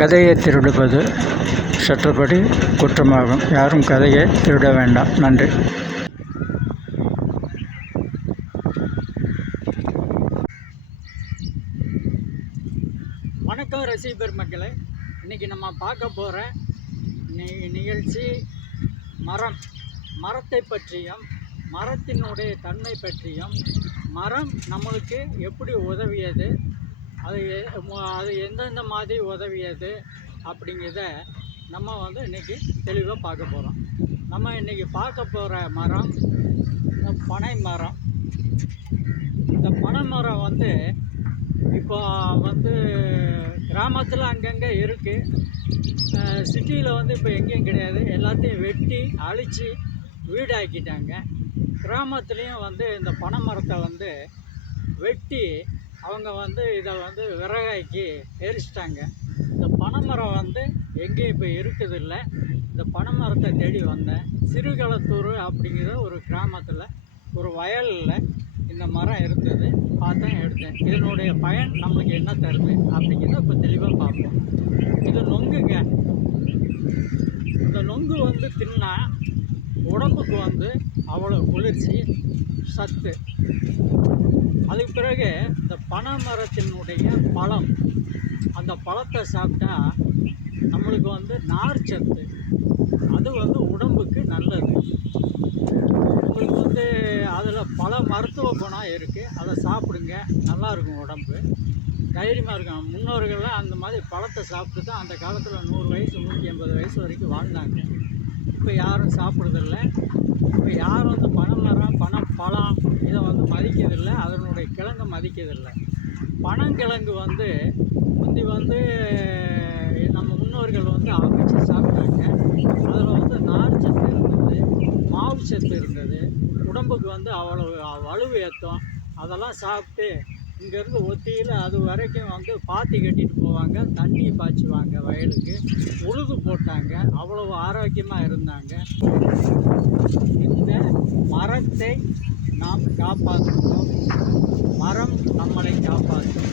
கதையை திருடுவது சட்டப்படி குற்றமாகும். யாரும் கதையை திருட வேண்டாம். நன்றி. வணக்கம் ரசிகர் மக்களே. இன்றைக்கி நம்ம பார்க்க போகிற நிகழ்ச்சி மரத்தை பற்றியும் மரத்தினுடைய தன்மை பற்றியும் மரம் நம்மளுக்கு எப்படி உதவியது, அது எந்தெந்த மாதிரி உதவியது அப்படிங்கிறத நம்ம இன்றைக்கி தெளிவாக பார்க்க போகிறோம். நம்ம இன்றைக்கி பார்க்க போகிற மரம் பனை மரம். இந்த பனை மரம் இப்போ கிராமத்தில் அங்கங்கே இருக்குது. சிட்டியில் இப்போ எங்கேயும் கிடையாது. எல்லாத்தையும் வெட்டி அழித்து வீடாக்கிட்டாங்க. கிராமத்துலேயும் இந்த பனை மரத்தை வெட்டி அவங்க இதை விறகாக்கி எரிச்சிட்டாங்க. இந்த பனைமரம் எங்கேயும் இப்போ இருக்குதில்ல. இந்த பனைமரத்தை தேடி வந்தேன். சிறுகளத்தூர் அப்படிங்கிற ஒரு கிராமத்தில் ஒரு வயலில் இந்த மரம் இருந்தது. பார்த்தேன், எடுத்தேன். இதனுடைய பயன் நம்மளுக்கு என்ன தருது அப்படிங்கிறத இப்போ தெளிவாக பார்ப்போம். இது நொங்குங்க. இந்த நொங்கு தின்னா உடம்புக்கு அவ்வளோ குளிர்ச்சி, சத்து. அதுக்கு பிறகு இந்த பனை மரத்தினுடைய பழம், அந்த பழத்தை சாப்பிட்டா நம்மளுக்கு நார் சத்து, அது உடம்புக்கு நல்லது. உங்களுக்கு அதில் பல மருத்துவ குணம் இருக்குது. அதை சாப்பிடுங்க, நல்லாயிருக்கும். உடம்பு தைரியமாக இருக்கும். முன்னோர்கள்லாம் அந்த மாதிரி பழத்தை சாப்பிட்டு தான் அந்த காலத்தில் 100 வயசு 180 வயசு வரைக்கும் வாழ்ந்தாங்க. இப்போ யாரும் சாப்பிட்றதில்ல. இப்போ யாரும் அந்த பனைமரம் பழம் இதை மதிக்கிறதில்லை. அதனுடைய கிழங்கை மதிக்கிறதில்லை. பனங்கிழங்கு முந்தி நம்ம முன்னோர்கள் அவிச்சு சாப்பிட்டாங்க. அதில் நார் சத்து இருந்தது, மாவு சத்து இருந்தது. உடம்புக்கு அவ்வளோ வலுவு ஏற்றும். அதெல்லாம் சாப்பிட்டு இங்கேருந்து ஒத்தியில் அது வரைக்கும் பாத்தி கட்டிட்டு போவாங்க. தண்ணி பாய்ச்சுவாங்க வயலுக்கு. உழுது போட்டாங்க. அவ்வளவு ஆரோக்கியமாக இருந்தாங்க. இந்த மரத்தை நாம் காப்பாற்றுவோம். மரம் நம்மளை காப்பாற்றும்.